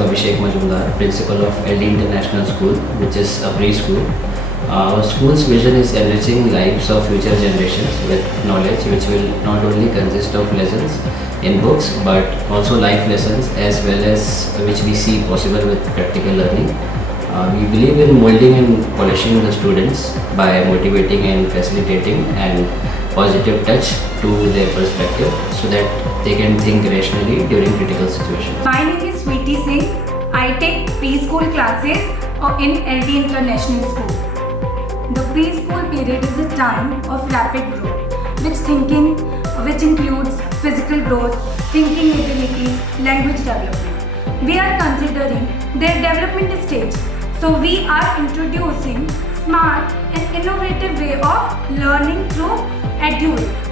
Abhishek Majumdar, principal of LD International School, which is a preschool. Our school's vision is enriching lives of future generations with knowledge which will not only consist of lessons in books but also life lessons as well as which we see possible with practical learning. We believe in molding and polishing the students by motivating and facilitating and positive touch to their perspective so that they can think rationally during critical situations. My name is Sweetie Singh. I take preschool classes in LD International School. The preschool period is a time of rapid growth, which includes physical growth, thinking abilities, language development. We are considering their development stage, so we are introducing smart and innovative way of learning through Eduvate.